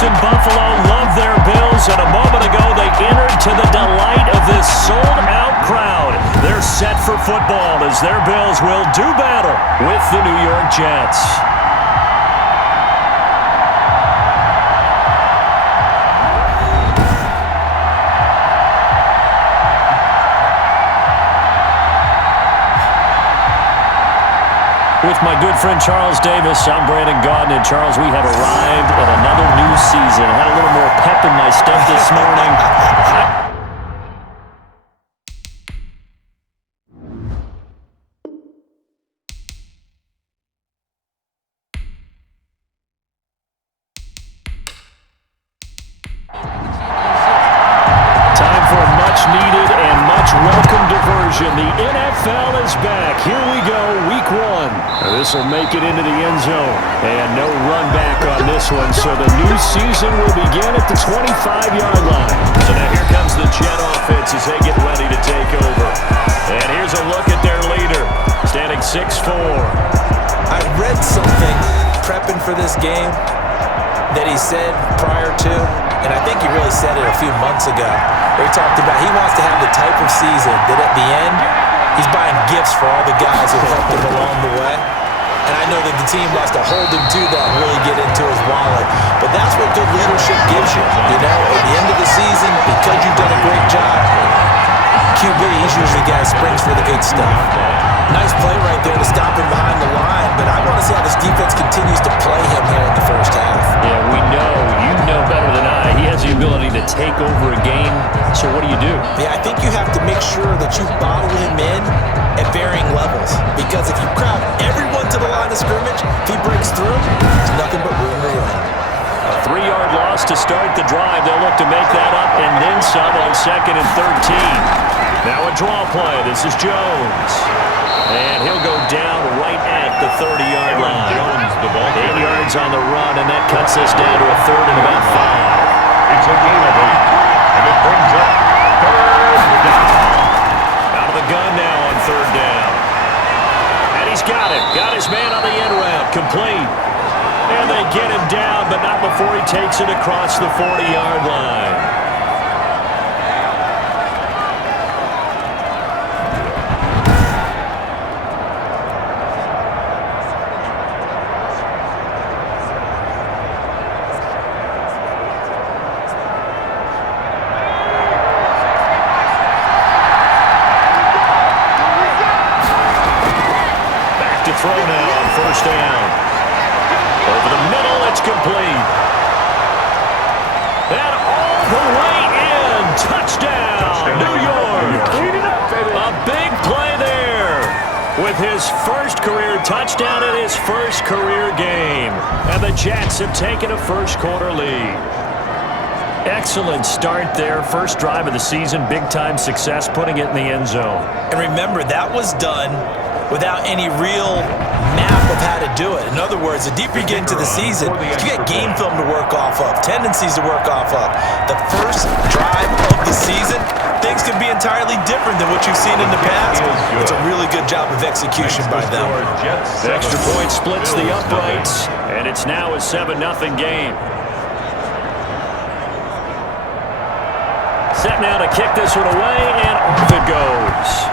folks in Buffalo love their Bills, and a moment ago they entered to the delight of this sold-out crowd. They're set for football as their Bills will do battle with the New York Jets. With my good friend Charles Davis, I'm Brandon Gaudin. And Charles, we have arrived at another new season. I had a little more pep in my step this morning. Time for a much-needed and much-welcome diversion. The NFL is back. Here we go, Week 1. This will make it into the end zone. And no run back on this one, so the new season will begin at the 25-yard line. So now here comes the Jet offense as they get ready to take over. And here's a look at their leader, standing 6'4". I read something prepping for this game that he said prior to, and I think he really said it a few months ago, where he talked about he wants to have the type of season that at the end, he's buying gifts for all the guys who helped him along the way. And I know that the team wants to hold him to that and really get into his wallet. But that's what good leadership gives you. You know, at the end of the season, because you've done a great job, QB, he's usually the guy that springs for the good stuff. Nice play right there to stop him behind the line, but I want to see how this defense continues to play him here in the first half. Yeah, we know. You know better than I. He has the ability to take over a game. So what do you do? Yeah, I think you have to make sure that you bottle him in at varying levels. Because if you crowd everyone to the line of scrimmage, if he breaks through, there's nothing but room to run. A 3-yard loss to start the drive. They'll look to make that up and then some on 2nd and 13. Now a draw play. This is Jones. And he'll go down right at the 30-yard line. 8 yards on the run, and that cuts us down to a 3rd and about 5. It's a gain of 8, and it brings up 3rd down. Out of the gun now on 3rd down. And he's got it. Got his man on the end route. Complete. And they get him down, but not before he takes it across the 40-yard line. Throw now on 1st down. Over the middle, it's complete. And all the way in. Touchdown, New York. A big play there with his first career touchdown in his first career game. And the Jets have taken a first-quarter lead. Excellent start there. First drive of the season. Big-time success, putting it in the end zone. And remember, that was done without any real map of how to do it. In other words, the deeper you get into the season, you get game film to work off of, tendencies to work off of. The first drive of the season, things can be entirely different than what you've seen in the past. It's a really good job of execution by them. The extra point splits the uprights, and it's now a 7-0 game. Set now to kick this one away, and off it goes.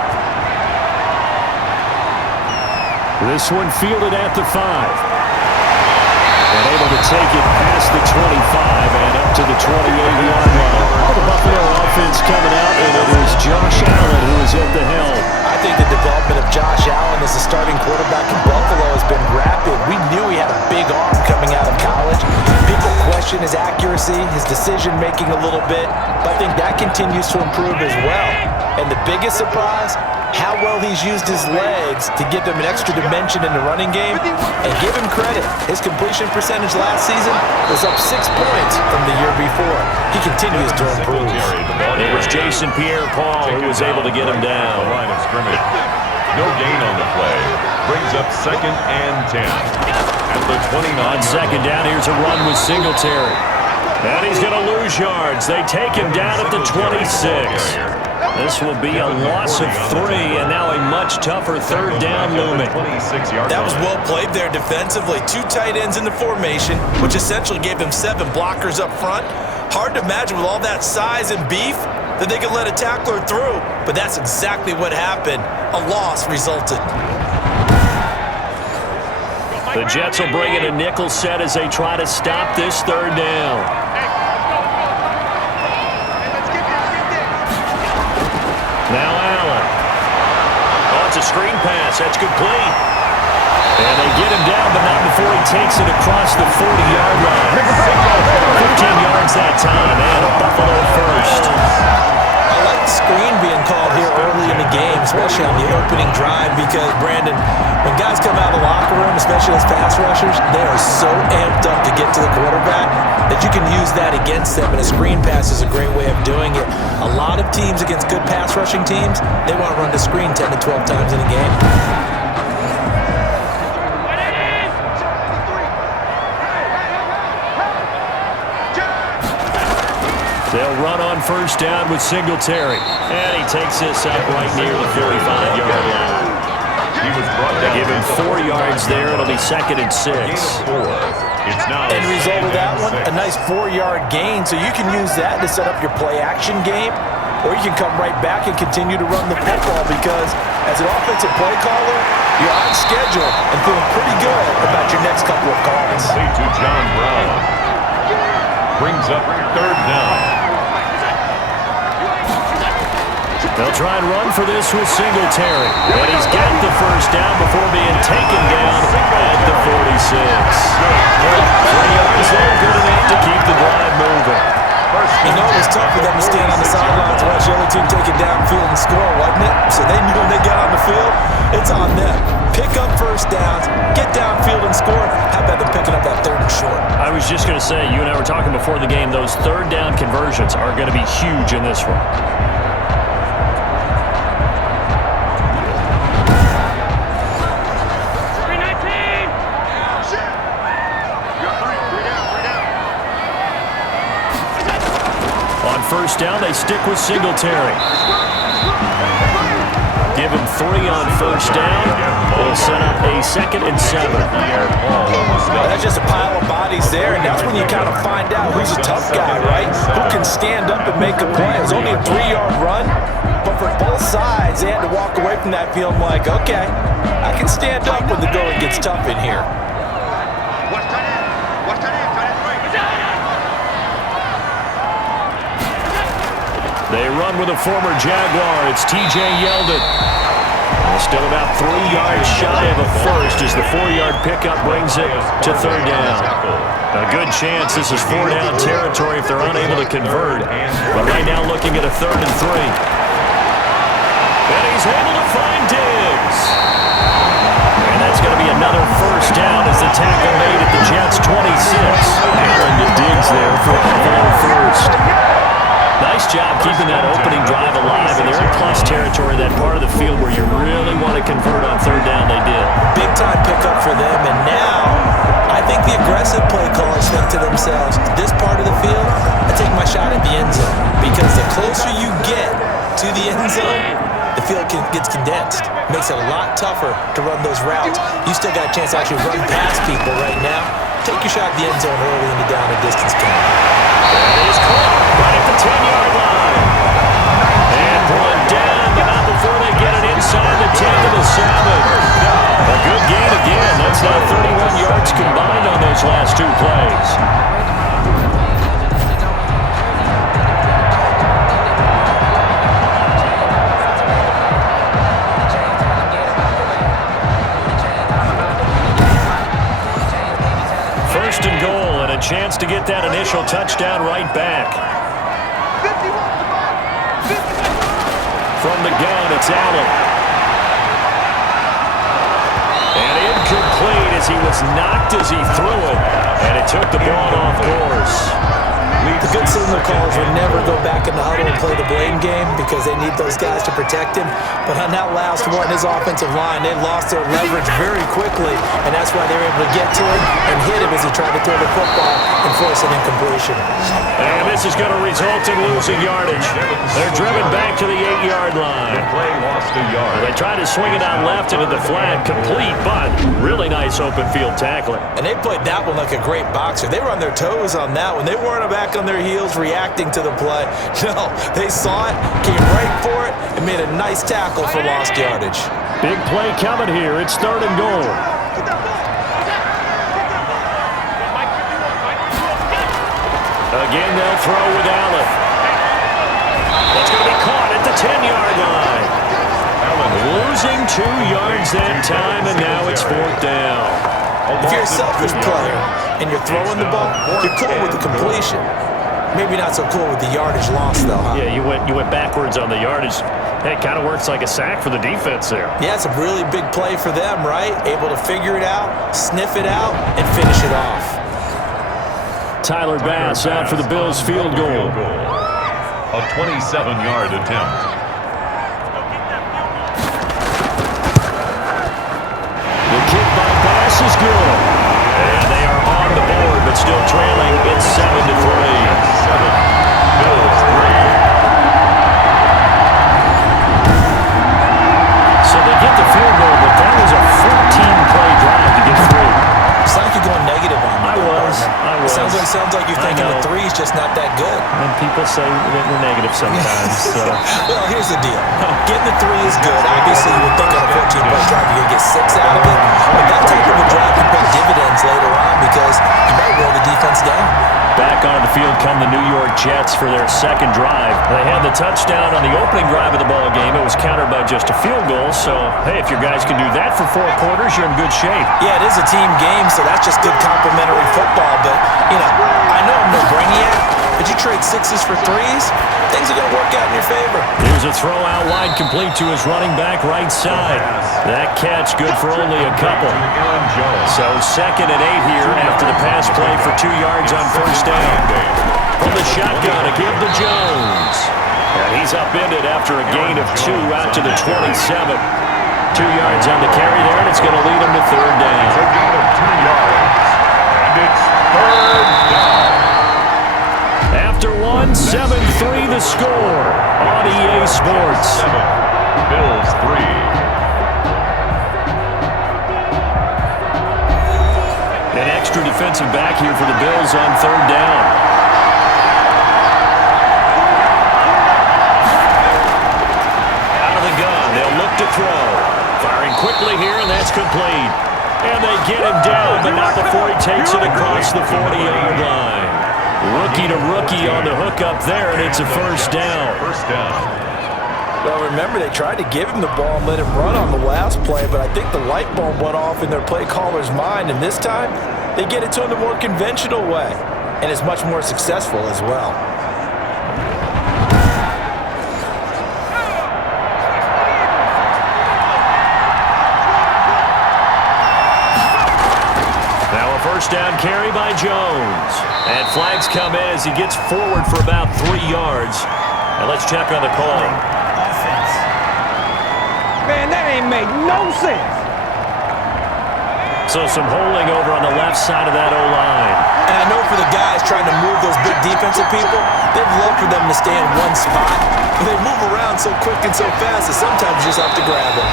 This one fielded at the 5. And able to take it past the 25 and up to the 28-yard line. The Buffalo offense coming out, and it is Josh Allen who is at the helm. I think the development of Josh Allen as a starting quarterback in Buffalo has been rapid. We knew he had a big arm coming out of college. People question his accuracy, his decision-making a little bit, but I think that continues to improve as well. And the biggest surprise, how well he's used his legs to give them an extra dimension in the running game. And give him credit, his completion percentage last season was up 6 points from the year before. He continues to improve. It was Jason Pierre-Paul who was able to get him down. Line of scrimmage. No gain on the play. Brings up 2nd and 10. At the 29. On 2nd down, here's a run with Singletary. And he's going to lose yards. They take him down at the 26. This will be a loss of 3, and now a much tougher third down looming. That was well played there defensively. 2 tight ends in the formation, which essentially gave them 7 blockers up front. Hard to imagine with all that size and beef that they could let a tackler through, but that's exactly what happened. A loss resulted. The Jets will bring in a nickel set as they try to stop this third down. Now Allen. Oh, it's a screen pass. That's complete. And they get him down, but not before he takes it across the 40-yard line. 15 yards that time, and a Buffalo first. I like the screen being called here early in the game, especially on the opening drive, because, Brandon, when guys come out of the locker room, especially as pass rushers, they are so amped up to get to the quarterback that you can use that against them, and a screen pass is a great way of doing it. A lot of teams against good pass rushing teams, they want to run the screen 10 to 12 times in a game. They'll run on first down with Singletary. And he takes this up right near the 45-yard line. They give him 4 yards there. It'll be 2nd and 6. End result of that one, a nice 4-yard gain. So you can use that to set up your play-action game, or you can come right back and continue to run the football, because as an offensive play caller, you're on schedule and feeling pretty good about your next couple of calls. Complete to John Brown. Brings up 3rd down. They'll try and run for this with Singletary. And he's got the first down before being taken down at the 46. 3 yards there, good enough to keep the drive moving. You know, it was tough for them to stand on the sidelines and watch the other team take it downfield and score, wasn't it? So they knew when they got on the field, it's on them. Pick up first downs, get downfield and score. How about them picking up that 3rd and short? I was just going to say, you and I were talking before the game, those 3rd down conversions are going to be huge in this one. First down, they stick with Singletary. Give him 3 on first down. They'll set up a 2nd and 7. That's just a pile of bodies there, and that's when you kind of find out who's a tough guy, right? Who can stand up and make a play. It was only a 3-yard run, but for both sides, they had to walk away from that feeling like, okay, I can stand up when the going gets tough in here. They run with a former Jaguar. It's T.J. Yeldon. Still about 3 yards shy of a first as the 4-yard pickup brings it to 3rd down. A good chance this is 4-down territory if they're unable to convert. But right now looking at a 3rd and 3. And he's able to find Diggs. And that's going to be another first down as the tackle made at the Jets' 26. Allen to Diggs there for a Buffalo first. Nice job keeping that opening drive alive, and they're in plus territory, that part of the field where you really want to convert on 3rd down. They did. Big time pickup for them, and now I think the aggressive play callers think to themselves, this part of the field, I take my shot at the end zone, because the closer you get to the end zone, the field gets condensed. Makes it a lot tougher to run those routes. You still got a chance to actually run past people right now. Take your shot at the end zone early in the down and distance count. That is caught right at the 10-yard line. And one down, but not before they get it inside the 10 to the 7. A good gain again. That's now 31 yards combined on those last 2 plays. First and goal, and a chance to get that initial touchdown right back. From the gun, it's Allen. And incomplete as he was knocked as he threw it, and it took the ball off course. The good signal callers would never go back in the huddle and play the blame game because they need those guys to protect him. But on that last one, his offensive line, they lost their leverage very quickly, and that's why they were able to get to him and hit him as he tried to throw the football and force an incompletion. And this is going to result in losing yardage. They're driven back to the 8-yard line. The play lost a yard. They try to swing it out left into the flat, complete, but really nice open field tackling. And they played that one like a great boxer. They were on their toes on that one. They weren't back on their heels reacting to the play. No, they saw it, came right for it, and made a nice tackle for lost yardage. Big play coming here. It's 3rd and goal. Again, they'll throw with Allen. That's going to be caught at the 10-yard line. Allen losing 2 yards that time, and now it's 4th down. If you're a selfish player and you're throwing the ball, you're cool with the completion. Maybe not so cool with the yardage loss, though, huh? Yeah, you went backwards on the yardage. Hey, it kind of works like a sack for the defense there. Yeah, it's a really big play for them, right? Able to figure it out, sniff it out, and finish it off. Tyler Bass out for the Bills' field goal. A 27-yard attempt. The kick by Bass is good. And they are on the board, but still trailing. It's 7-3. 7. Bills 3. So they get the field goal, but that was a 14-play drive to get through. It's like you're going negative on me. I was. Sounds like you're thinking the 3's just not that good. And people say that we're negative sometimes. So. Well, here's the deal. Getting the 3 is good. Obviously, you would think on a 14-play drive you're going to get 6 out of it. But that type of a drive can pay dividends later on because you might wear the defense down. Back onto the field come the New York Jets for their 2nd drive. They had the touchdown on the opening drive of the ball game. It was countered by just a field goal. So, hey, if your guys can do that for 4 quarters, you're in good shape. Yeah, it is a team game, so that's just good complimentary football. But, I know I'm no brainiac, but you trade 6s for 3s, things are going to work out in your favor. Here's a throw out wide complete to his running back right side. That catch good for only a couple. So 2nd and 8 here after the pass play for 2 yards on 1st down. From the shotgun to give to Jones. And he's upended after a gain of 2 out to the 27. 2 yards on the carry there, and it's going to lead him to 3rd down. It's a gain of 2 yards. And it's 3rd down. After 7-3 the score on EA Sports. 7. Bills 3. An extra defensive back here for the Bills on 3rd down. Out of the gun, they'll look to throw. Firing quickly here, and that's complete. And they get him down, but not before he takes it across the 40-yard line. Rookie to rookie on the hook up there, and it's a 1st down. 1st down. Well, remember, they tried to give him the ball and let him run on the last play, but I think the light bulb went off in their play caller's mind, and this time they get it to him the more conventional way, and it's much more successful as well. Now a 1st down carry by Jones. And flags come in as he gets forward for about 3 yards. And let's check on the call. Offense. Man, that ain't make no sense. So some holding over on the left side of that O-line. And I know for the guys trying to move those big defensive people, they'd love for them to stay in one spot. But they move around so quick and so fast that sometimes you just have to grab them.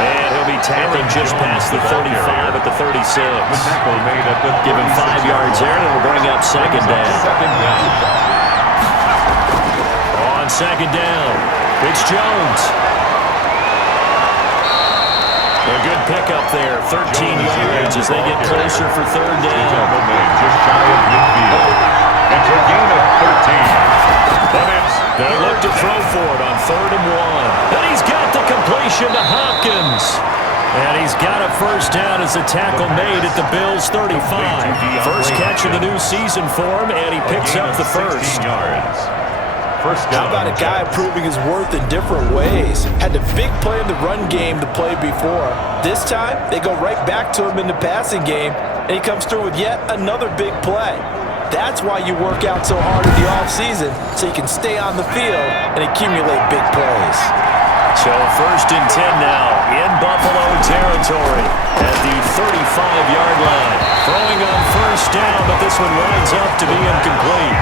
And he'll be tackled just past the 35 at the 36. The tackle made at the Give him 5 yards there, and it'll bring up 2nd down. 2nd down. On 2nd down, it's Jones. A good pickup there, 13 yards as they get closer for 3rd down. Tackle made just shy of midfield. It's a gain of 13. But it's They look to throw for it on 3rd and 1. And he's got the completion to Hopkins. And he's got a 1st down as the tackle made at the Bills' 35. First catch of the new season for him, and he picks up the 1st. yards. 1st How down. about a guy proving his worth in different ways? Had the big play in the run game to play before. This time, they go right back to him in the passing game, and he comes through with yet another big play. That's why you work out so hard in the offseason, so you can stay on the field and accumulate big plays. So 1st and 10 now in Buffalo territory at the 35-yard line. Throwing on 1st down, but this one winds up to be incomplete.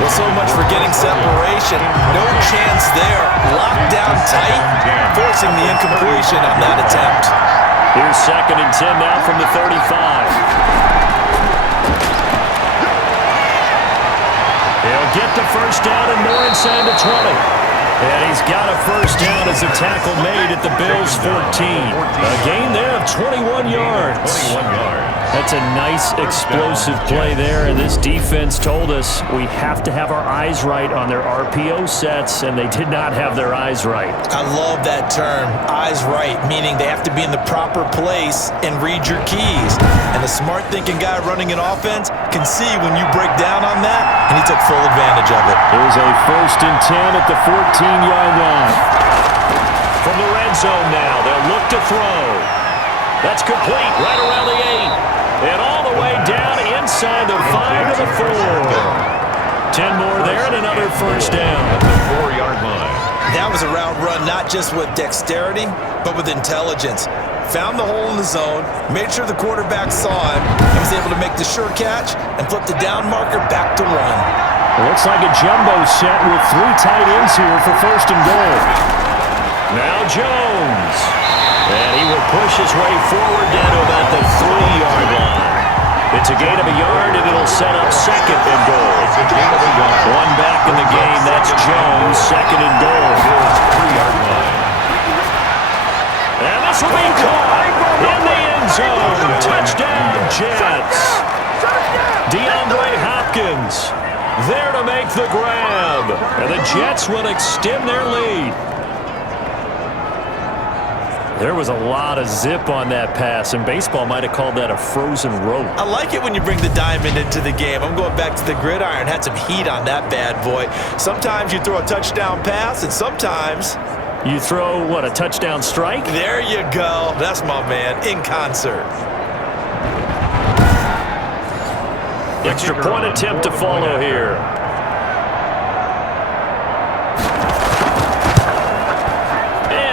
Well, so much for getting separation. No chance there. Locked down tight, forcing the incompletion on that attempt. Here's 2nd and 10 now from the 35. He'll get the 1st down and more inside the 20. And he's got a 1st down as a tackle made at the Bills' 14. A gain there of 21 yards. 21 yards. That's a nice explosive play there, and this defense told us we have to have our eyes right on their RPO sets, and they did not have their eyes right. I love that term, eyes right, meaning they have to be in the proper place and read your keys. And a smart thinking guy running an offense can see when you break down on that, and he took full advantage of it. Here's a 1st and 10 at the 14-yard line. From the red zone now, they'll look to throw. That's complete right around the 8. And all the way down inside the 5 to the 4. 10 more there and another 1st down. At the 4-yard line. That was a route run not just with dexterity, but with intelligence. Found the hole in the zone, made sure the quarterback saw him, and was able to make the sure catch and flip the down marker back to 1. It looks like a jumbo set with 3 tight ends here for 1st and goal. Now Jones. And he will push his way forward down to about the 3-yard line. It's a gain of a yard, and it'll set up 2nd and goal. It's a gain of a yard. One back in the game. That's Jones, 2nd and goal. 3-yard line. And this will be caught in the end zone. Touchdown, Jets. DeAndre Hopkins there to make the grab. And the Jets will extend their lead. There was a lot of zip on that pass, and baseball might have called that a frozen rope. I like it when you bring the diamond into the game. I'm going back to the gridiron. Had some heat on that bad boy. Sometimes you throw a touchdown pass, and sometimes you throw, what, a touchdown strike? There you go. That's my man, in concert. Extra point attempt to follow here.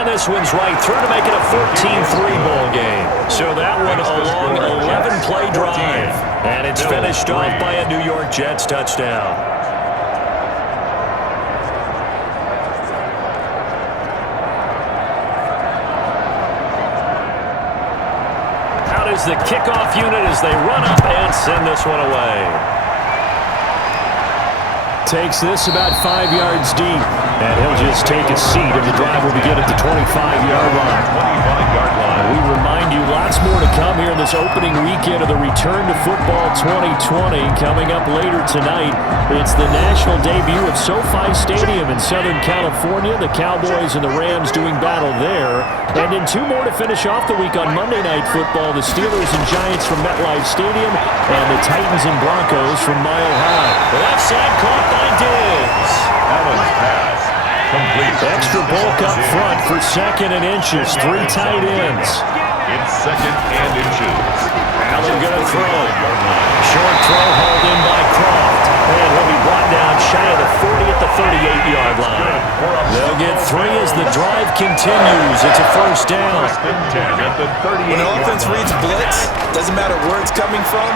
This one's right through to make it a 14-3 ball game. So that one a long 11-play drive. And it's finished off by a New York Jets touchdown. Out is the kickoff unit as they run up and send this one away. Takes this about 5 yards deep. And he'll just take a seat, and the drive will begin at the 25-yard line. 25-yard line. We remind you lots more to come here in this opening weekend of the Return to Football 2020. Coming up later tonight, it's the national debut of SoFi Stadium in Southern California. The Cowboys and the Rams doing battle there. And then 2 more to finish off the week on Monday Night Football. The Steelers and Giants from MetLife Stadium, and the Titans and Broncos from Mile High. The left side caught by Diggs. Allen's pass. Complete. Extra bulk up front for 2nd and inches. 3 tight ends. It's 2nd and inches. Allen going to throw. Short throw hauled in by Croft. And he'll be brought down shy of the 40 at the 38-yard line. They'll get 3 as the drive continues. It's a 1st down. 10 at the 38-yard line. When an offense reads blitz, doesn't matter where it's coming from,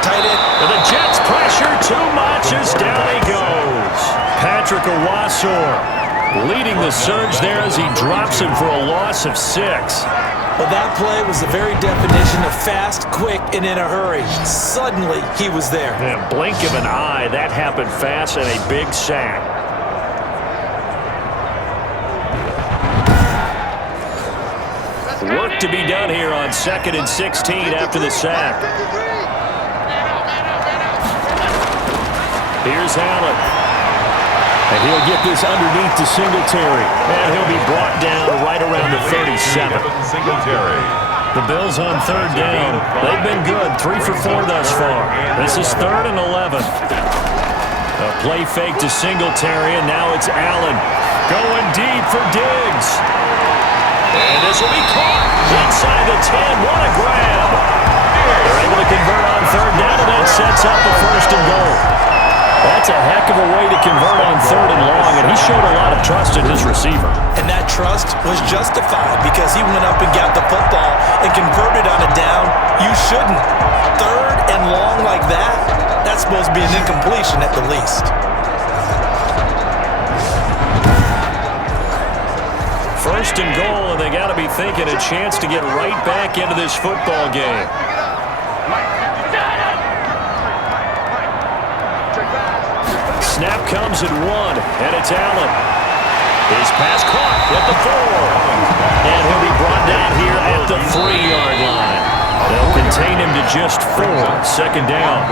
tight end. And the Jets pressure too much as down he goes. Patrick Owasor leading the surge there as he drops him for a loss of 6. Well, that play was the very definition of fast, quick, and in a hurry. Suddenly, he was there. In a blink of an eye, that happened fast, and a big sack. Work to be done here on 2nd and 16 after the sack. Here's Allen. And he'll get this underneath to Singletary. And he'll be brought down right around the 37. The Bills on 3rd down. They've been good. 3 for 4 thus far. This is 3rd and 11. A play fake to Singletary, and now it's Allen. Going deep for Diggs. And this will be caught inside the 10. What a grab. They're able to convert on 3rd down, and then That sets up the first and goal. That's a heck of a way to convert on 3rd and long, and he showed a lot of trust in his receiver. And that trust was justified because he went up and got the football and converted on a down. You shouldn't. 3rd and long like that, that's supposed to be an incompletion at the least. First and goal, and they got to be thinking a chance to get right back into this football game. Snap comes at 1, and it's Allen. His pass caught at the 4. And he'll be brought down here at the 3-yard line. They'll contain him to just 4. Second down.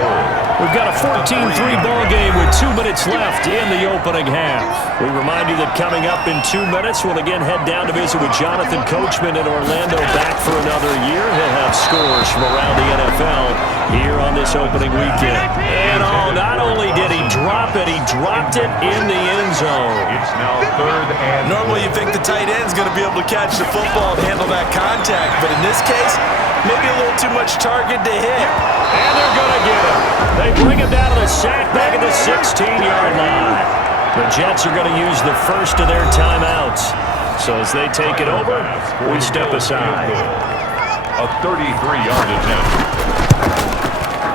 We've got a 14-3 ball game with 2 minutes left in the opening half. We remind you that coming up in 2 minutes, we'll again head down to visit with Jonathan Coachman in Orlando, back for another year. He'll have scores from around the NFL here on this opening weekend. And not only did he drop it, he dropped it in the end zone. It's now 3rd and... Normally you think the tight end's going to be able to catch the football and handle that contact, but in this case, maybe a little too much target to hit. And they're going to get him. They bring him down to the sack back at the 16-yard line. The Jets are going to use the first of their timeouts. So as they take it over, we step aside. A 33-yard attempt.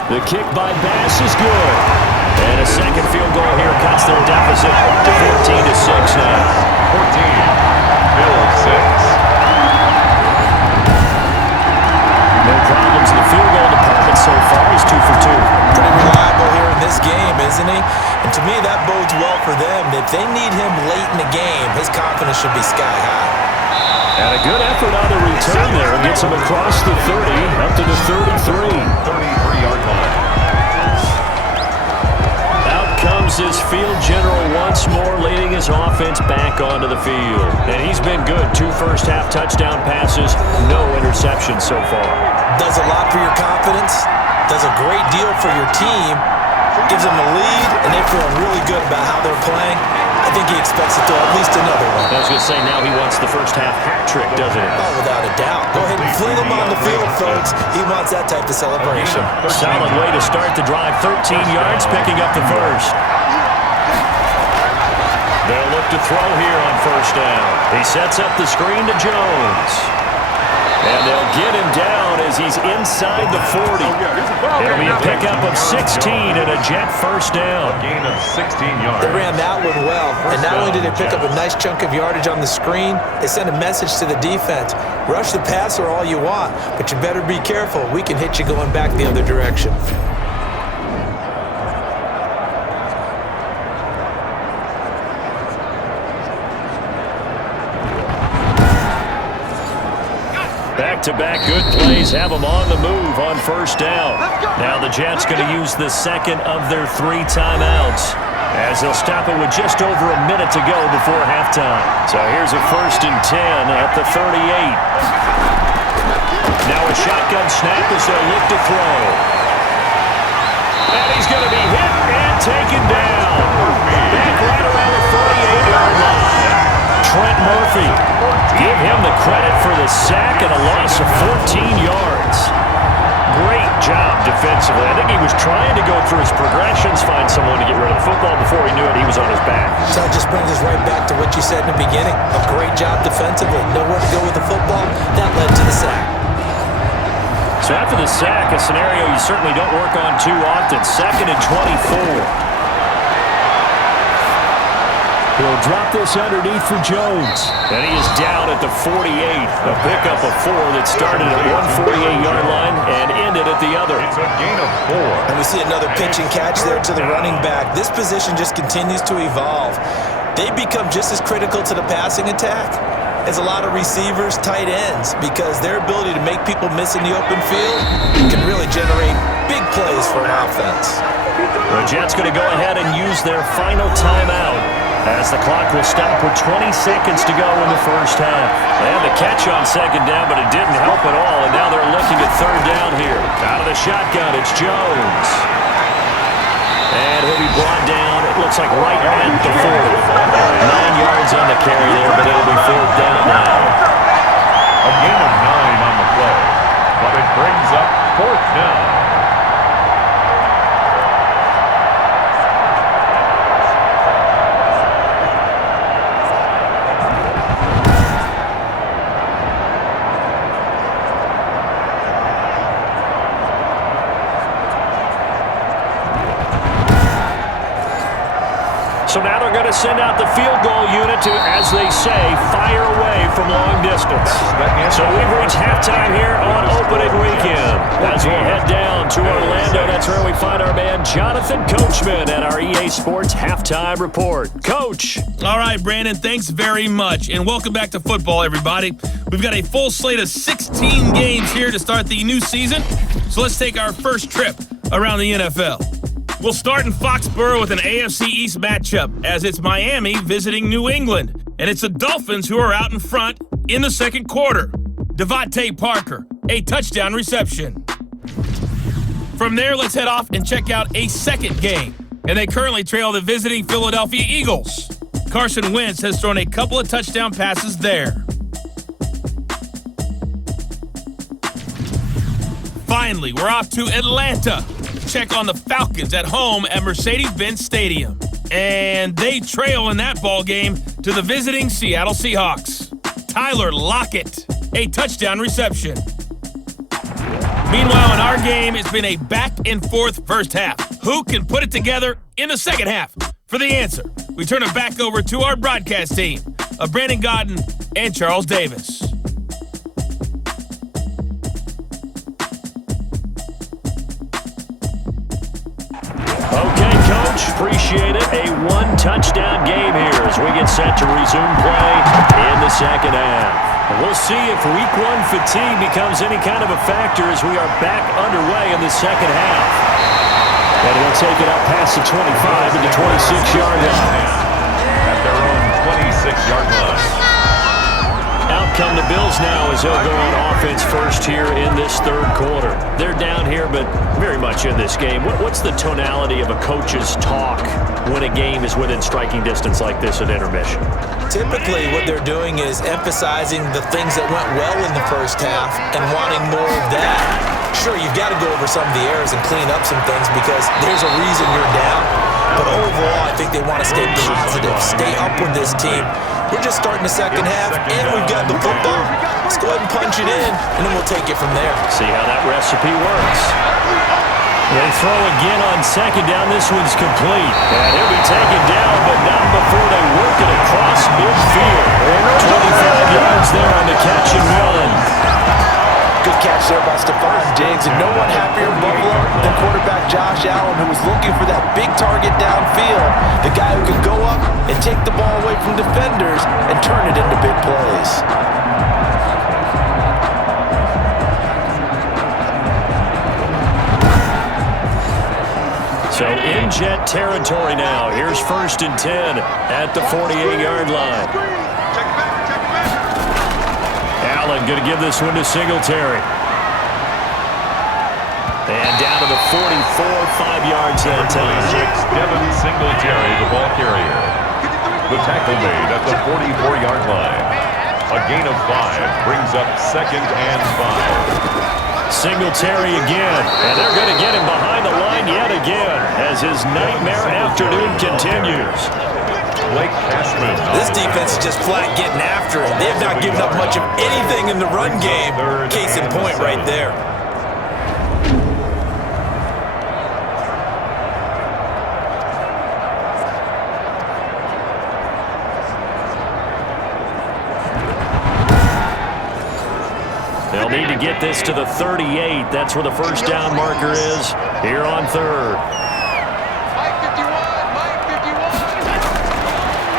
The kick by Bass is good. And a second field goal here cuts their deficit to 14-6 now. 14. Bills 6. No problems in the field goal department so far. He's 2 for 2. Pretty reliable here in this game, isn't he? And to me, that bodes well for them. If they need him late in the game, his confidence should be sky high. And a good effort on the return there. Gets him across the 30, up to the 33. 33-yard line. Out comes his field general once more, leading his offense back onto the field. And he's been good. 2 first-half touchdown passes, no interceptions so far. Does a lot for your confidence, does a great deal for your team, gives them a lead, and they feel really good about how they're playing. I think he expects to throw at least another one. I was going to say, now he wants the first-half hat trick, doesn't he? Oh, without a doubt. Go ahead and fling him on the field, folks. He wants that type of celebration. Solid way to start the drive. 13 yards, picking up the first. They'll look to throw here on first down. He sets up the screen to Jones. And they'll get him down as he's inside the 40. It'll be a pickup of 16 and a Jet first down. A gain of 16 yards. They ran that one well. And not only did they pick up a nice chunk of yardage on the screen, they sent a message to the defense. Rush the passer all you want, but you better be careful. We can hit you going back the other direction. Back-to-back good plays have them on the move on first down. Now the Jets going to use the second of their 3 timeouts as they'll stop it with just over a minute to go before halftime. So here's a 1st and 10 at the 38. Now a shotgun snap as they'll look to throw. And he's going to be hit and taken down. Back right around the 48-yard line. Trent Murphy. Give him the credit for the sack and a loss of 14 yards. Great job defensively. I think he was trying to go through his progressions, find someone to get rid of the football. Before he knew it, he was on his back. So it just brings us right back to what you said in the beginning. A great job defensively. Nowhere to go with the football. That led to the sack. So after the sack, a scenario you certainly don't work on too often. 2nd and 24. He'll drop this underneath for Jones. And he is down at the 48. A pickup of 4 that started at one 48-yard line and ended at the other. It's a gain of 4. And we see another pitch and catch there to the running back. This position just continues to evolve. They become just as critical to the passing attack as a lot of receivers, tight ends, because their ability to make people miss in the open field can really generate big plays for an offense. The Jets going to go ahead and use their final timeout as the clock will stop with 20 seconds to go in the first half. They had the catch on second down, but it didn't help at all, and now they're looking at third down here. Out of the shotgun, it's Jones. And he'll be brought down, it looks like right at the 40. 9 yards on the carry there, but it'll be 4th down now. A gain of 9 on the play, but it brings up 4th down. are going to send out the field goal unit to, as they say, fire away from long distance. So we've reached halftime here on opening weekend. As we'll head down to Orlando, that's where we find our man Jonathan Coachman at our EA Sports Halftime Report. Coach. All right, Brandon, thanks very much. And welcome back to football, everybody. We've got a full slate of 16 games here to start the new season. So let's take our first trip around the NFL. We'll start in Foxborough with an AFC East matchup as it's Miami visiting New England. And it's the Dolphins who are out in front in the second quarter. Devontae Parker, a touchdown reception. From there, let's head off and check out a second game. And they currently trail the visiting Philadelphia Eagles. Carson Wentz has thrown a couple of touchdown passes there. Finally, we're off to Atlanta. Check on the Falcons at home at Mercedes-Benz Stadium. And they trail in that ball game to the visiting Seattle Seahawks. Tyler Lockett, a touchdown reception. Meanwhile, in our game, it's been a back-and-forth first half. Who can put it together in the second half? For the answer, we turn it back over to our broadcast team of Brandon Godden and Charles Davis. Okay, Coach, appreciate it. A one-touchdown game here as we get set to resume play in the second half. We'll see if Week 1 fatigue becomes any kind of a factor as we are back underway in the second half. And he'll take it up past the 25 to the 26-yard line. At their own 26-yard line. Out come the Bills now as they'll go on offense first here in this third quarter. They're down here, but very much in this game. What's the tonality of a coach's talk when a game is within striking distance like this at intermission? Typically, what they're doing is emphasizing the things that went well in the first half and wanting more of that. Sure, you've got to go over some of the errors and clean up some things because there's a reason you're down. But overall, I think they want to stay positive, stay up with this team. We're just starting the second half, and we've got the football. Let's go ahead and punch it in, and then we'll take it from there. See how that recipe works. They throw again on second down. This one's complete. And he'll be taken down, but not before they work it across midfield. 25 yards there on the catch and run. Good catch there by Stephon Diggs, and no one happier in Buffalo than quarterback Josh Allen, who was looking for that big target downfield, the guy who could go up and take the ball away from defenders and turn it into big plays. So in Jet territory now. Here's 1st and 10 at the 48-yard line. Allen going to give this one to Singletary. And down to the 44, 5 yards that time. Devin Singletary, the ball carrier. The tackle made at the 44-yard line. A gain of 5 brings up 2nd and 5. Singletary again, and they're going to get him behind the line yet again as his nightmare afternoon continues. Blake Cashman. This defense is just flat getting after it. They have not given up much of anything in the run game. Case in point right there. They'll need to get this to the 38. That's where the first down marker is here on third.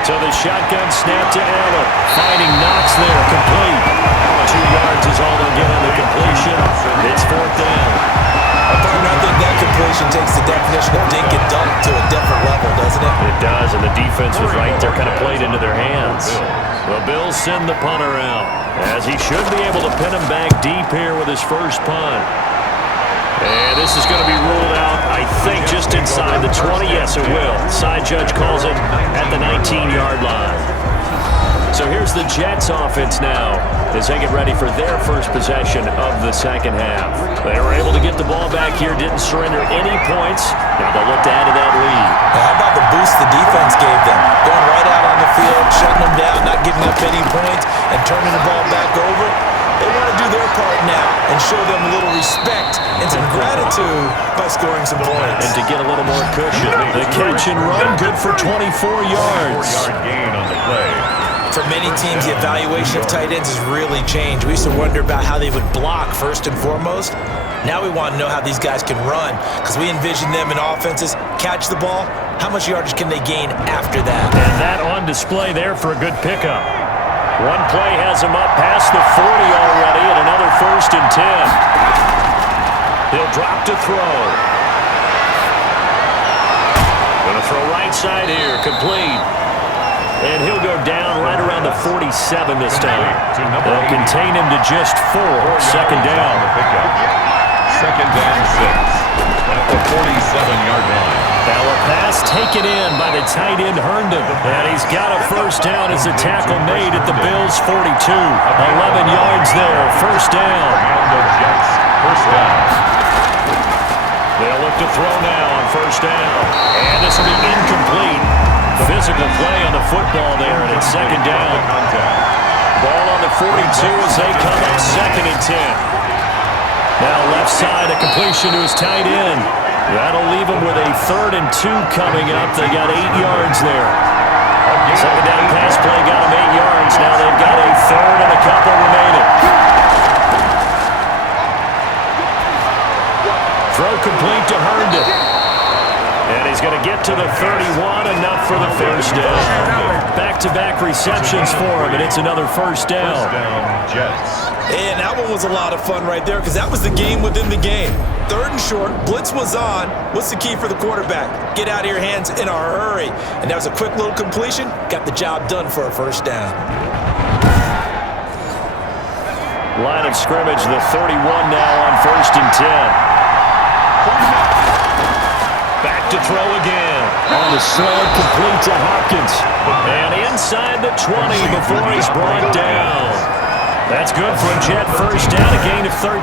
So the shotgun snap to Allen. Finding Knox there, complete. 2 yards is all they'll get on the completion. It's 4th down. I think that completion takes the definition of dink and dunk to a different level, doesn't it? It does, and the defense was right there, kind of played into their hands. The Bills send the punter out, as he should be able to pin him back deep here with his first punt. And this is going to be ruled out, I think, just inside the 20. Yes, it will. Side judge calls it at the 19-yard line. So here's the Jets offense now as they get ready for their first possession of the second half. They were able to get the ball back here, didn't surrender any points. Now they'll look to add to that lead. How about the boost the defense gave them. Going right out on the field, shutting them down, not giving up any points, and turning the ball back over. They want to do their part now and show them a little respect and some gratitude by scoring some points. And to get a little more cushion, the catch and run, good for 24 yards. 4-yard gain on the play. For many teams, the evaluation of tight ends has really changed. We used to wonder about how they would block first and foremost. Now we want to know how these guys can run because we envision them in offenses, catch the ball, how much yardage can they gain after that? And that on display there for a good pickup. One play has him up past the 40 already, and another 1st and 10. He'll drop to throw. Going to throw right side here, complete. And he'll go down right around the 47 this time. They'll contain him to just 4. Second down. Second and 6 at the 47-yard line. Now a pass taken in by the tight end Herndon. And he's got a first down as a tackle made at the Bills' 42. 11 yards there, first down. And the Jets first down. They'll look to throw now on first down. And this will be incomplete. Physical play on the football there, and it's second down. Ball on the 42 as they come up second and 10. Now left side, a completion to his tight end. That'll leave him with a 3rd and 2 coming up. They got 8 yards there. Second down pass play got him 8 yards. Now they've got a 3rd and a couple remaining. Throw complete to Herndon. And he's going to get to the 31, enough for the first down. Back-to-back receptions for him, and it's another first down. First down, Jets. And that one was a lot of fun right there because that was the game within the game. 3rd and short, blitz was on. What's the key for the quarterback? Get out of your hands in a hurry. And that was a quick little completion. Got the job done for a first down. Line of scrimmage, the 31 now on 1st and 10. Back to throw again. On the sled, complete to Hopkins. And inside the 20 before he's brought down. That's good for a Jet first down, a gain of 13.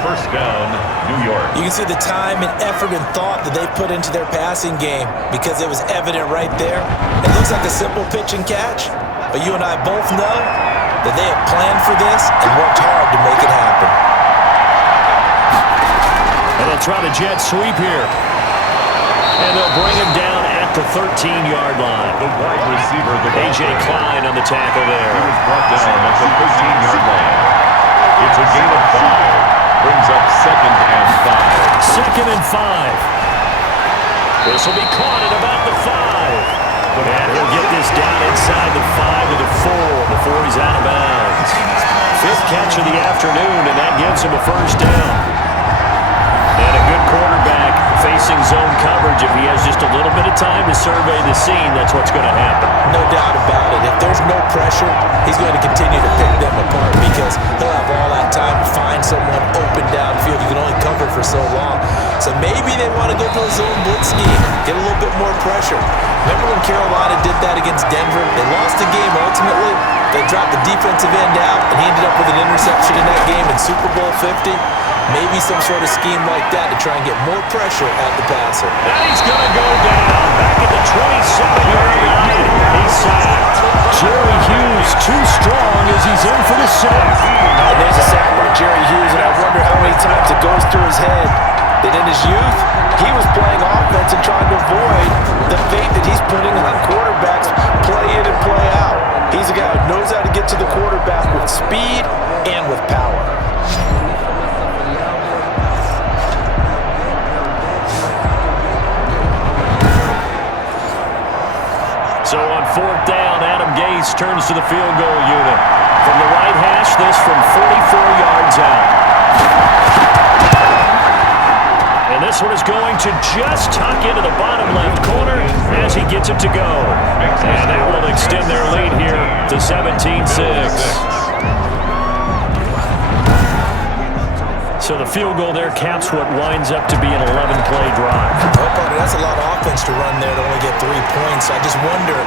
First down, New York. You can see the time and effort and thought that they put into their passing game because it was evident right there. It looks like a simple pitch and catch, but you and I both know that they have planned for this and worked hard to make it happen. And they'll try the jet sweep here. And they'll bring him down at the 13-yard line. The wide receiver, the A.J. Klein on the tackle there. He was brought down at the 13-yard line. It's a gain of 5. Brings up second and 5. Second and 5. This will be caught at about the 5. And he'll get this down inside the 5 to the 4 before he's out of bounds. 5th catch of the afternoon, and that gives him a first down. And a good quarterback facing zone coverage. If he has just a little bit of time to survey the scene, that's what's going to happen. No doubt about it. If there's no pressure, he's going to continue to pick them apart because he'll have all that time to find someone open downfield. You can only cover for so long. So maybe they want to go to a zone blitz scheme, get a little bit more pressure. Remember when Carolina did that against Denver? They lost the game ultimately. They dropped the defensive end out, and he ended up with an interception in that game in Super Bowl 50. Maybe some sort of scheme like that to try and get more pressure at the passer. And he's going to go down back at the 27-yard line. He's sacked. Jerry Hughes too strong as he's in for the sack. And there's a sack by Jerry Hughes, and I wonder how many times it goes through his head that in his youth, he was playing offense and trying to avoid the fate that he's putting on quarterbacks play in and play out. He's a guy who knows how to get to the quarterback with speed and with power. So on 4th down, Adam Gase turns to the field goal unit. From the right hash, this from 44 yards out. And this one is going to just tuck into the bottom left corner as he gets it to go. And that will extend their lead here to 17-6. So the field goal there caps what winds up to be an 11-play drive. That's a lot of offense to run there to only get 3 points. I just wonder,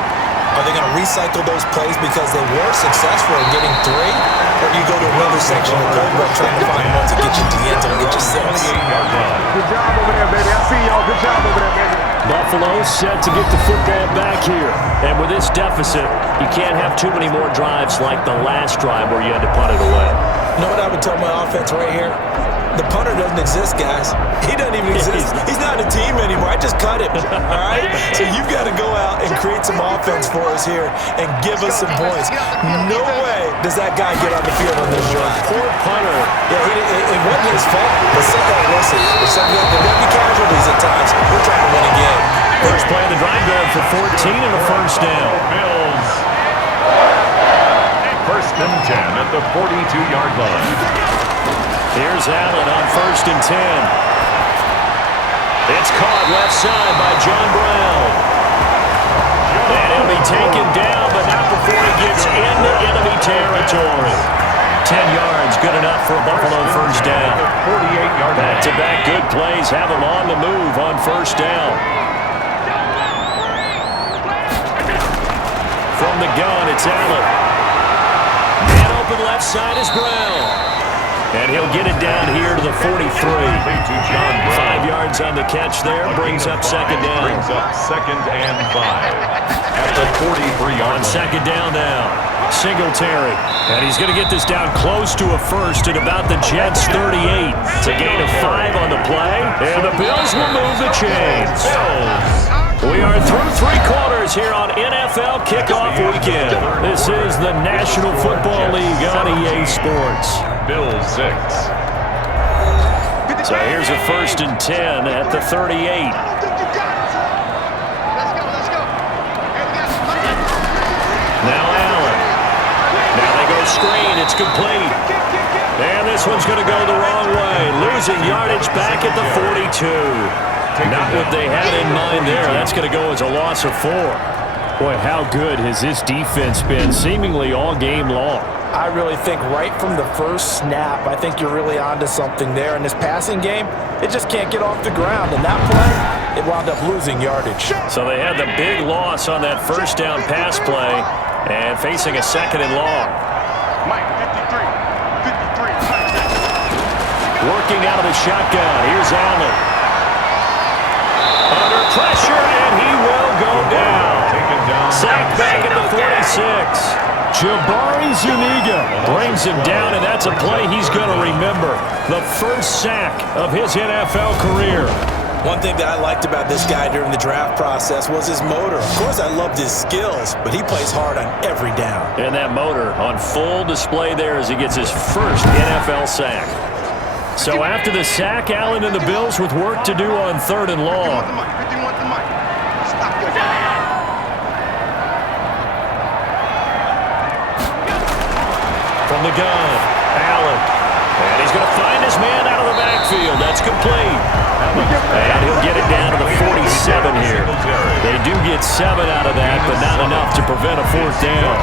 are they going to recycle those plays because they were successful in getting 3? Or do you go to another section of the playbook trying to find ones that get you to the end zone and get you 6? Good job over there, baby. I see y'all. Good job over there, baby. Buffalo set to get the football back here. And with this deficit, you can't have too many more drives like the last drive where you had to punt it away. You know what I would tell my offense right here? The punter doesn't exist, guys. He doesn't even exist. He's not a team anymore. I just cut him, all right? So you've got to go out and create some offense for us here and give us some points. No way does that guy get on the field on this drive. Poor punter. Yeah, it wasn't his fault. But listen, there will be casualties at times. We're trying to win a game. First play of the drive going for 14 and a first down. Bills. First and 10 at the 42-yard line. Here's Allen on first and 10. It's caught left side by John Brown. And he'll be taken down, but not before he gets into enemy territory. 10 yards, good enough for a Buffalo first down. 48-yard line. Back-to-back good plays have him on the move on first down. From the gun, it's Allen. Man open left side is Brown. And he'll get it down here to the 43. 5 yards on the catch there. Brings up second down. Brings up second and 5 at the 43-yard line. On second down now. Singletary. And he's going to get this down close to a first at about the Jets' 38. It's a gain of 5 on the play. And the Bills will move the chains. We are through 3 quarters here on NFL Kickoff Weekend. This is the National Football League on EA Sports. Bills 6. So here's a first and 10 at the 38. Now Allen. Now they go screen. It's complete. And this one's going to go the wrong way. Losing yardage back at the 42. Not what they had in mind there. That's going to go as a loss of 4. Boy, how good has this defense been seemingly all game long? I really think right from the first snap, I think you're really onto something there. In this passing game, it just can't get off the ground. And that play, it wound up losing yardage. So they had the big loss on that first down pass play and facing a second and long. Mike, 53. Working out of the shotgun. Here's Allen. Under pressure, and he will go down. Taken down. Sacked back at the 46. Jabari Zuniga brings him down, and that's a play he's going to remember. The first sack of his NFL career. One thing that I liked about this guy during the draft process was his motor. Of course, I loved his skills, but he plays hard on every down. And that motor on full display there as he gets his first NFL sack. So after the sack, Allen and the Bills with work to do on third and long. From the gun, Allen. And he's going to find his man out of the backfield. That's complete. And he'll get it down to the 47 here. They do get 7 out of that, but not enough to prevent a fourth down.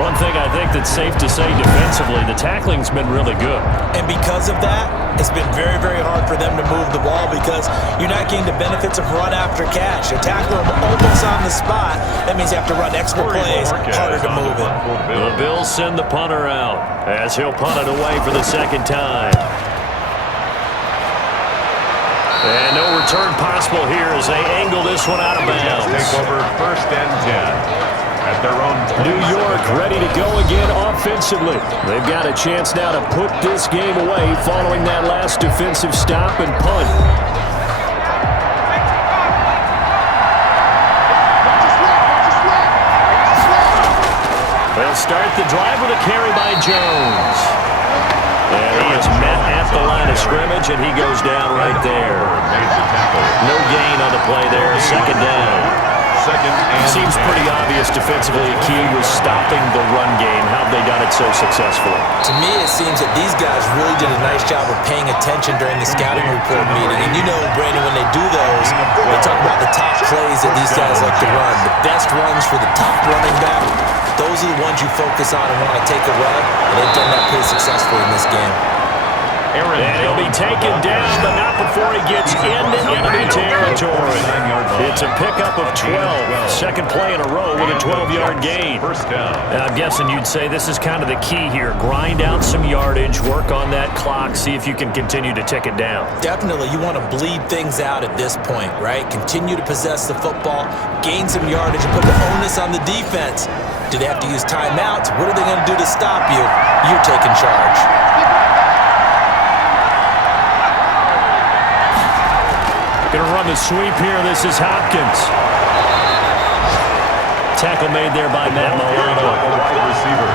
One thing I think that's safe to say defensively, the tackling's been really good. And because of that, it's been very, very hard for them to move the ball because you're not getting the benefits of run after catch. You tackle them almost on the spot. That means you have to run extra plays, harder to move it. The Bills send the punter out as he'll punt it away for the second time. And no return possible here as they angle this one out of bounds. Take over first and 10. At their own New York ready to go again offensively. They've got a chance now to put this game away following that last defensive stop and punt. They'll start the drive with a carry by Jones. And he is met at the line of scrimmage, and he goes down right there. No gain on the play there, second down. Seems pretty obvious defensively. A key was stopping the run game. How've they done it so successfully? To me, it seems that these guys really did a nice job of paying attention during the scouting report meeting. And you know, Brandon, when they do those, they talk about the top plays that these guys like to run. The best runs for the top running back. Those are the ones you focus on and want to take away. And they've done that pretty successfully in this game. And he'll be taken down, but not before he gets into enemy territory. It's a pickup of 12. Second play in a row with a 12-yard gain. First down. And I'm guessing you'd say this is kind of the key here. Grind out some yardage, work on that clock, see if you can continue to tick it down. Definitely, you want to bleed things out at this point, right? Continue to possess the football, gain some yardage, and put the onus on the defense. Do they have to use timeouts? What are they going to do to stop you? You're taking charge. Going to run the sweep here. This is Hopkins. Tackle made there by Matt Milano. Wide receiver.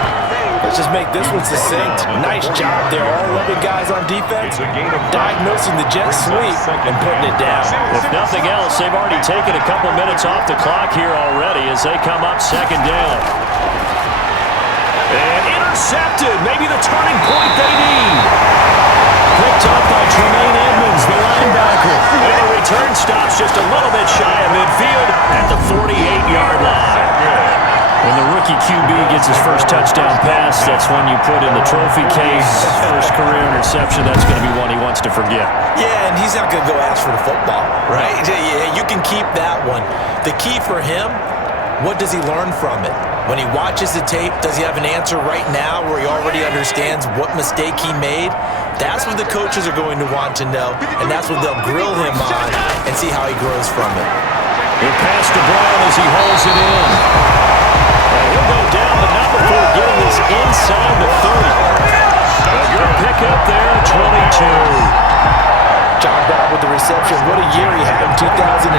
Let's just make this one succinct. Nice job there. All 11 guys on defense diagnosing the jet sweep and putting it down. If nothing else, they've already taken a couple minutes off the clock here already as they come up second down. And intercepted. Maybe the turning point they need. Picked up by Tremaine Edmonds, the linebacker. And the return stops just a little bit shy of midfield at the 48-yard line. When the rookie QB gets his first touchdown pass, that's one you put in the trophy case. First career interception, that's going to be one he wants to forget. Yeah, and he's not going to go ask for the football, right? Yeah, you can keep that one. The key for him, what does he learn from it? When he watches the tape, does he have an answer right now where he already understands what mistake he made? That's what the coaches are going to want to know, and that's what they'll grill him on and see how he grows from it. He'll pass to Brown as he holds it in. And he'll go down, but not before getting this inside the 30. A good pickup there, 22. Jogged out with the reception. What a year he had in 2019.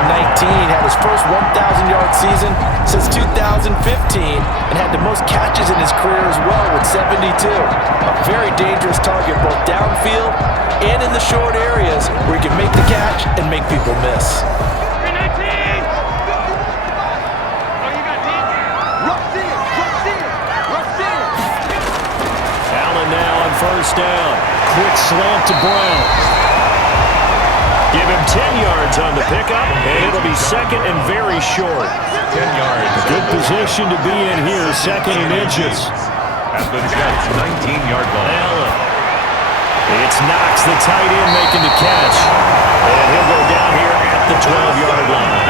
Had his first 1,000-yard season since 2015 and had the most catches in his career as well with 72. A very dangerous target both downfield and in the short areas where he can make the catch and make people miss. Allen now on first down. Quick slant to Brown. Give him 10 yards on the pickup, and it'll be second and very short. 10 yards. Good position to be in here, second and inches. At the Jets' 19-yard line. Allen. It's Knox, the tight end, making the catch. And he'll go down here at the 12-yard line.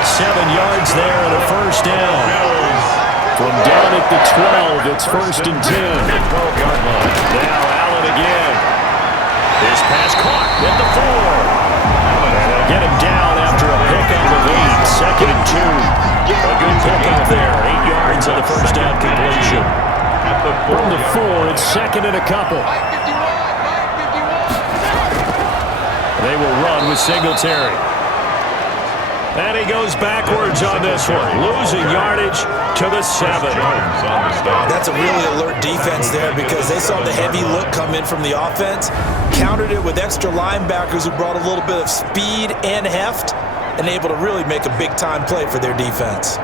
7 yards there and a first down. From down at the 12, it's first and 10. 12-yard line. Now Allen again. This pass caught at the 4. And they'll get him down after a pickup of 8. Second and 2. A good pickup there. 8 yards on the first down completion. At the From the 4, it's second and a couple. They will run with Singletary. And he goes backwards on this one. Losing yardage to the 7. That's a really alert defense there because they saw the heavy look come in from the offense, countered it with extra linebackers who brought a little bit of speed and heft, and able to really make a big-time play for their defense.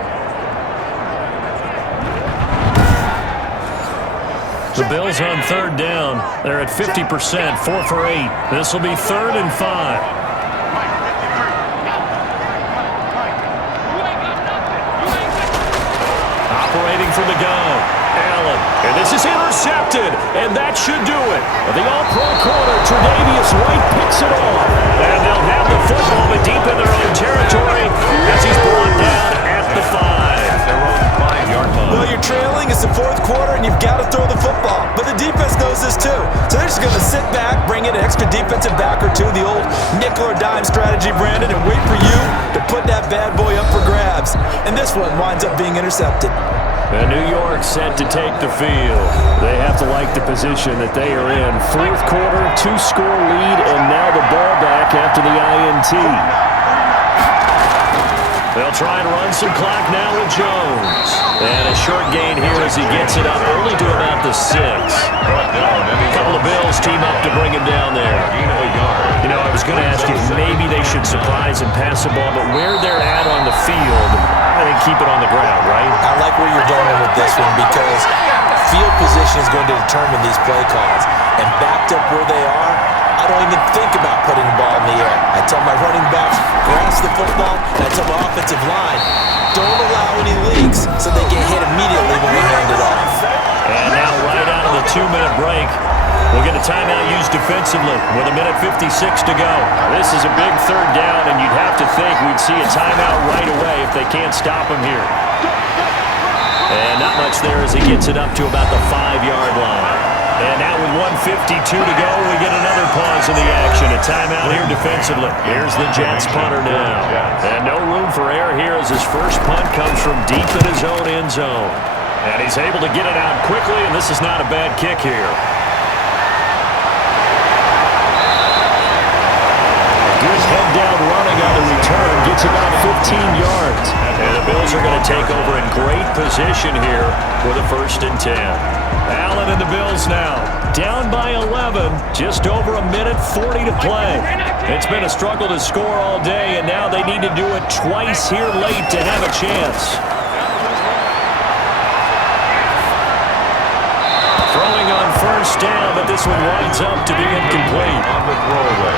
The Bills on third down. They're at 50%, 4 for 8. This will be third and 5. Operating from the gun, Allen. And this is intercepted, and that should do it. The all-pro corner, Tre'Davious White, picks it off. And they'll have the football, but deep in their own territory as he's brought down at the 5. Their own 5-yard line. Well, you're trailing. It's the fourth quarter, and you've got to throw the football. But the defense knows this, too. So they're just going to sit back, bring in an extra defensive back or two, the old nickel or dime strategy, Brandon, and wait for you to put that bad boy up for grabs. And this one winds up being intercepted. And New York set to take the field. They have to like the position that they are in. Fourth quarter, 2-score lead, and now the ball back after the INT. They'll try and run some clock now with Jones. And a short gain here as he gets it up only to about the 6. A couple of Bills team up to bring him down there. You know, I was going to ask you if maybe they should surprise and pass the ball, but where they're at on the field, I think keep it on the ground, right? I like where you're going with this one because field position is going to determine these play calls. And backed up where they are, I don't even think about putting the ball in the air. I tell my running backs, grasp the football, and I tell my offensive line, don't allow any leaks so they get hit immediately when we hand it off. And now right out of the 2-minute break, We'll get a timeout used defensively with 1:56 to go. This is a big third down, and you'd have to think we'd see a timeout right away if they can't stop him here. And not much there as he gets it up to about the 5-yard line. And now with 1:52 to go, we get another pause in the action. A timeout here defensively. Here's the Jets punter now. And no room for error here as his first punt comes from deep in his own end zone. And he's able to get it out quickly, and this is not a bad kick here. Good head-down running on the return. Gets about 15 yards. And the Bills are going to take over in great position here with a 1st and 10. Allen and the Bills now down by 11. Just over 1:40 to play. It's been a struggle to score all day, and now they need to do it twice here late to have a chance. Throwing on 1st down, but this one winds up to be incomplete.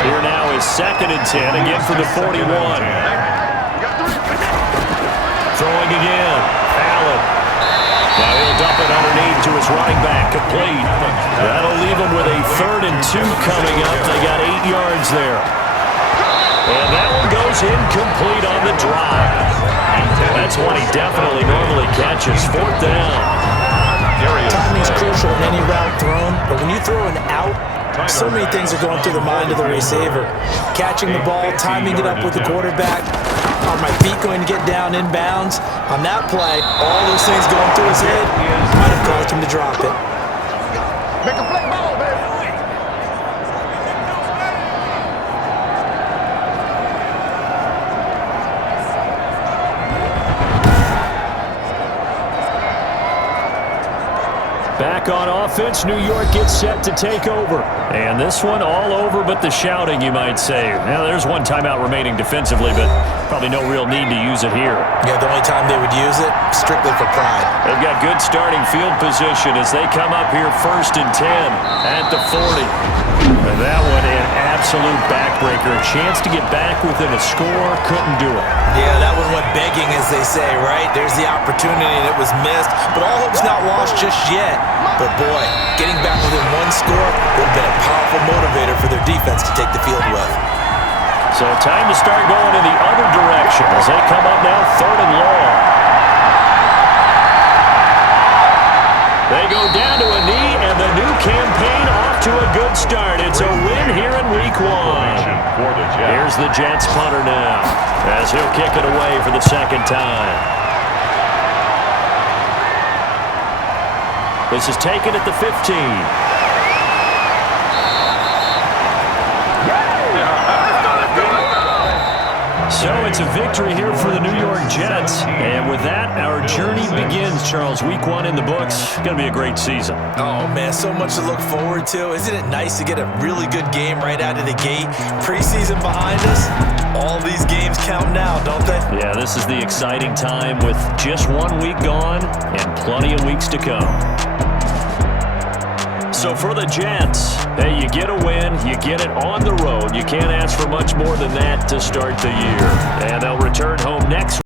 Here now is 2nd and 10, again for the 41. Throwing again. Allen. Now he'll dump it underneath to his running back, complete. That'll leave him with a 3rd and 2 coming up. They got 8 yards there. And that one goes incomplete on the drive. That's one he definitely normally catches. 4th down. Timing is crucial in any route thrown, but when you throw an out, so many things are going through the mind of the receiver. Catching the ball, timing it up with the quarterback. Are my feet going to get down inbounds? On that play, all those things going through his head might have caused him to drop it. Make a play ball, baby. Back on offense, New York gets set to take over. And this one all over but the shouting, you might say. Now, there's one timeout remaining defensively, but probably no real need to use it here. Yeah, the only time they would use it, strictly for pride. They've got good starting field position as they come up here 1st and 10 at the 40. And that one an absolute backbreaker. A chance to get back within a score, couldn't do it. Yeah, that one went begging, as they say, right? There's the opportunity, and it was missed. But all hope's not lost just yet. But boy, getting back within one score would have been a powerful motivator for their defense to take the field with. So time to start going in the other direction as they come up now 3rd and long. They go down to a knee, and the new campaign off to a good start. It's a win here in Week 1. Here's the Jets punter now as he'll kick it away for the 2nd time. This is taken at the 15. So it's a victory here for the New York Jets. And with that, our journey begins, Charles. Week 1 in the books. Going to be a great season. Oh, man, so much to look forward to. Isn't it nice to get a really good game right out of the gate? Preseason behind us. All these games count now, don't they? Yeah, this is the exciting time with just 1 week gone and plenty of weeks to come. So for the Jets, hey, you get a win, you get it on the road. You can't ask for much more than that to start the year. And they'll return home next week.